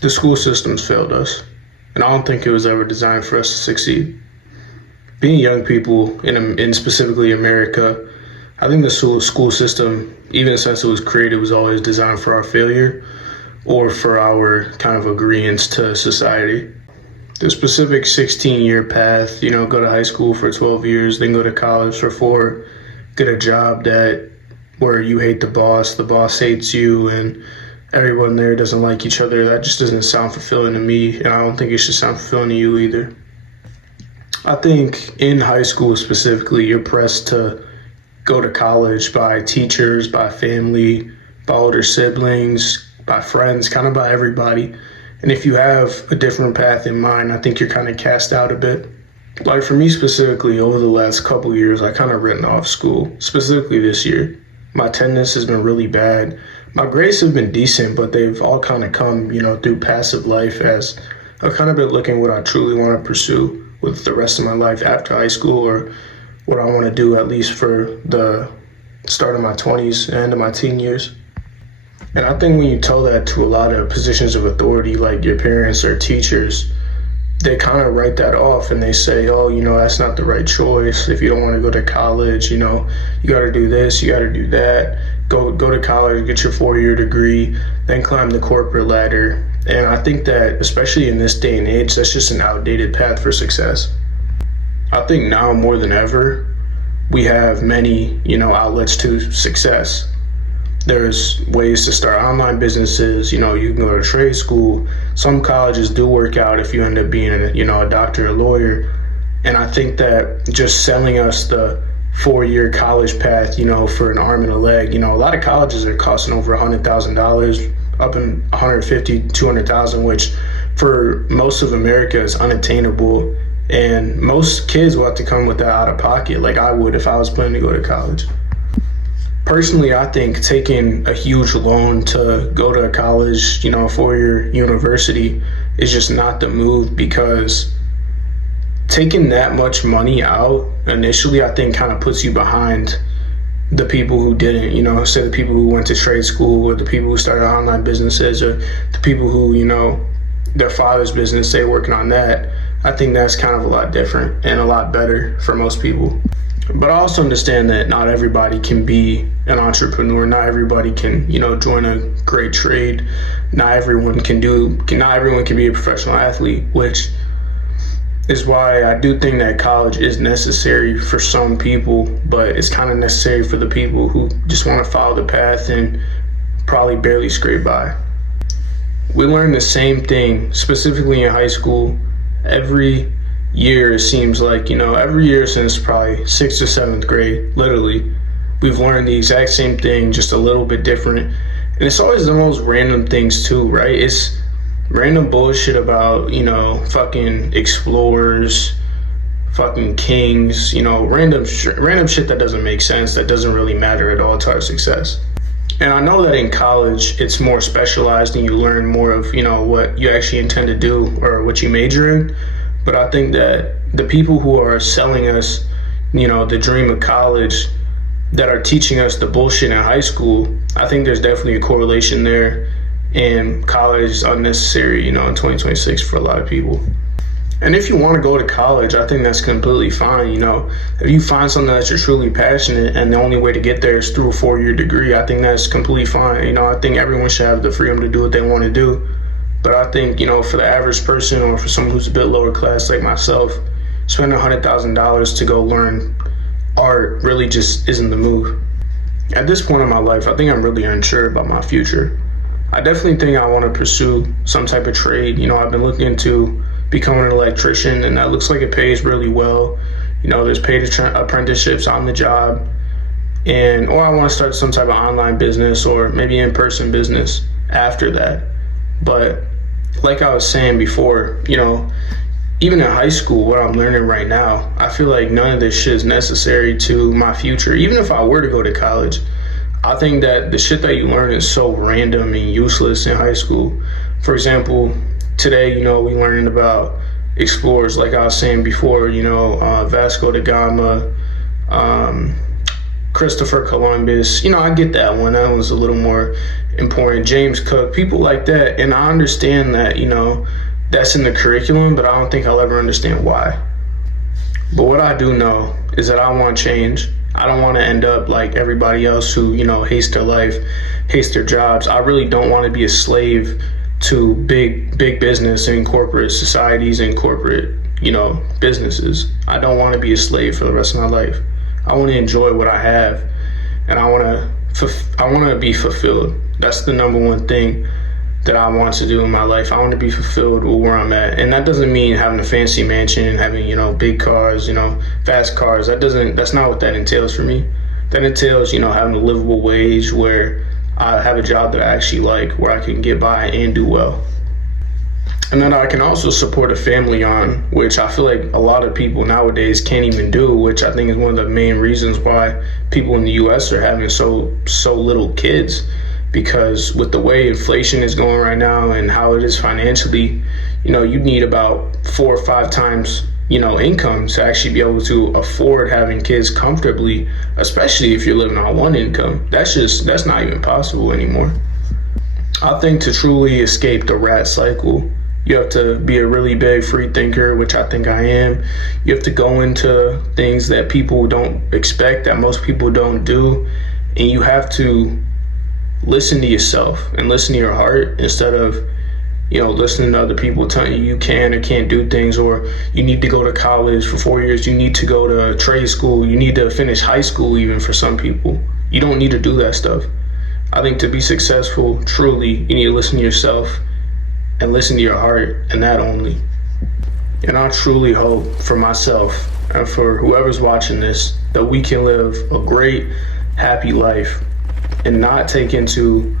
The school systems failed us, and I don't think it was ever designed for us to succeed. Being young people in specifically America, I think the school system, even since it was created, was always designed for our failure or for our kind of agreeance to society. The specific 16-year path, go to high school for 12 years, then go to college for 4, get a job where you hate the boss hates you, and everyone there doesn't like each other. That just doesn't sound fulfilling to me, and I don't think it should sound fulfilling to you either. I think in high school specifically, you're pressed to go to college by teachers, by family, by older siblings, by friends, kind of by everybody. And if you have a different path in mind, I think you're kind of cast out a bit. Like for me specifically, over the last couple years, I kind of written off school, specifically this year. My attendance has been really bad. My grades have been decent, but they've all kind of come, through passive life as I've kind of been looking what I truly want to pursue with the rest of my life after high school, or what I want to do at least for the start of my 20s and end of my teen years. And I think when you tell that to a lot of positions of authority, like your parents or teachers, they kind of write that off and they say, oh, that's not the right choice. If you don't want to go to college, you got to do this, you got to do that. Go to college, get your 4-year degree, then climb the corporate ladder. And I think that, especially in this day and age, that's just an outdated path for success. I think now more than ever, we have many, outlets to success. There's ways to start online businesses. You can go to trade school. Some colleges do work out if you end up being a doctor or lawyer. And I think that just selling us the 4-year college path, for an arm and a leg, a lot of colleges are costing over $100,000, up in 150, 200,000, which for most of America is unattainable. And most kids will have to come with that out of pocket, like I would if I was planning to go to college. Personally, I think taking a huge loan to go to college, a 4-year university, is just not the move, because taking that much money out initially, I think kind of puts you behind the people who didn't, say the people who went to trade school, or the people who started online businesses, or the people who, their father's business, they're working on that. I think that's kind of a lot different and a lot better for most people. But I also understand that not everybody can be an entrepreneur. Not everybody can, join a great trade. Not everyone can be a professional athlete, which is why I do think that college is necessary for some people, but it's kind of necessary for the people who just want to follow the path and probably barely scrape by. We learn the same thing, specifically in high school, every year. It seems like, every year since probably 6th or 7th grade, literally, we've learned the exact same thing, just a little bit different. And it's always the most random things too, right? It's random bullshit about, fucking explorers, fucking kings, random shit that doesn't make sense, that doesn't really matter at all to our success. And I know that in college, it's more specialized and you learn more of, what you actually intend to do or what you major in. But I think that the people who are selling us, the dream of college, that are teaching us the bullshit in high school, I think there's definitely a correlation there. And college is unnecessary, in 2026 for a lot of people. And if you want to go to college, I think that's completely fine. If you find something that you're truly passionate and the only way to get there is through a 4-year degree, I think that's completely fine. I think everyone should have the freedom to do what they want to do. But I think, for the average person or for someone who's a bit lower class like myself, spending $100,000 to go learn art really just isn't the move. At this point in my life, I think I'm really unsure about my future. I definitely think I want to pursue some type of trade. I've been looking into becoming an electrician, and that looks like it pays really well. There's paid apprenticeships on the job, or I want to start some type of online business or maybe in-person business after that. But like I was saying before, even in high school, what I'm learning right now, I feel like none of this shit is necessary to my future. Even if I were to go to college, I think that the shit that you learn is so random and useless in high school. For example, today, we learned about explorers, like I was saying before, Vasco da Gama, Christopher Columbus. I get that one. That was a little more important. James Cook, people like that. And I understand that, that's in the curriculum, but I don't think I'll ever understand why. But what I do know is that I want change. I don't want to end up like everybody else who, hates their life, hates their jobs. I really don't want to be a slave to big business and corporate societies and corporate, businesses. I don't want to be a slave for the rest of my life. I want to enjoy what I have, and I want to be fulfilled. That's the number one thing that I want to do in my life. I want to be fulfilled with where I'm at. And that doesn't mean having a fancy mansion and having, big cars, fast cars. That's not what that entails for me. That entails, having a livable wage where I have a job that I actually like, where I can get by and do well. And then I can also support a family on, which I feel like a lot of people nowadays can't even do, which I think is one of the main reasons why people in the US are having so little kids. Because with the way inflation is going right now and how it is financially, you need about 4 or 5 times, income to actually be able to afford having kids comfortably, especially if you're living on one income. That's not even possible anymore. I think to truly escape the rat cycle, you have to be a really big free thinker, which I think I am. You have to go into things that people don't expect, that most people don't do, and you have to listen to yourself and listen to your heart instead of listening to other people telling you can or can't do things, or you need to go to college for 4 years, you need to go to trade school, you need to finish high school. Even for some people, you don't need to do that stuff. I think to be successful truly, you need to listen to yourself and listen to your heart, and that only. And I truly hope for myself and for whoever's watching this that we can live a great, happy life and not take into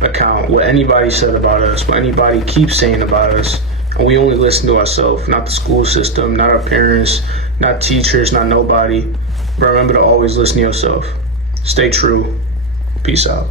account what anybody said about us, what anybody keeps saying about us. And we only listen to ourselves, not the school system, not our parents, not teachers, not nobody. But remember to always listen to yourself. Stay true. Peace out.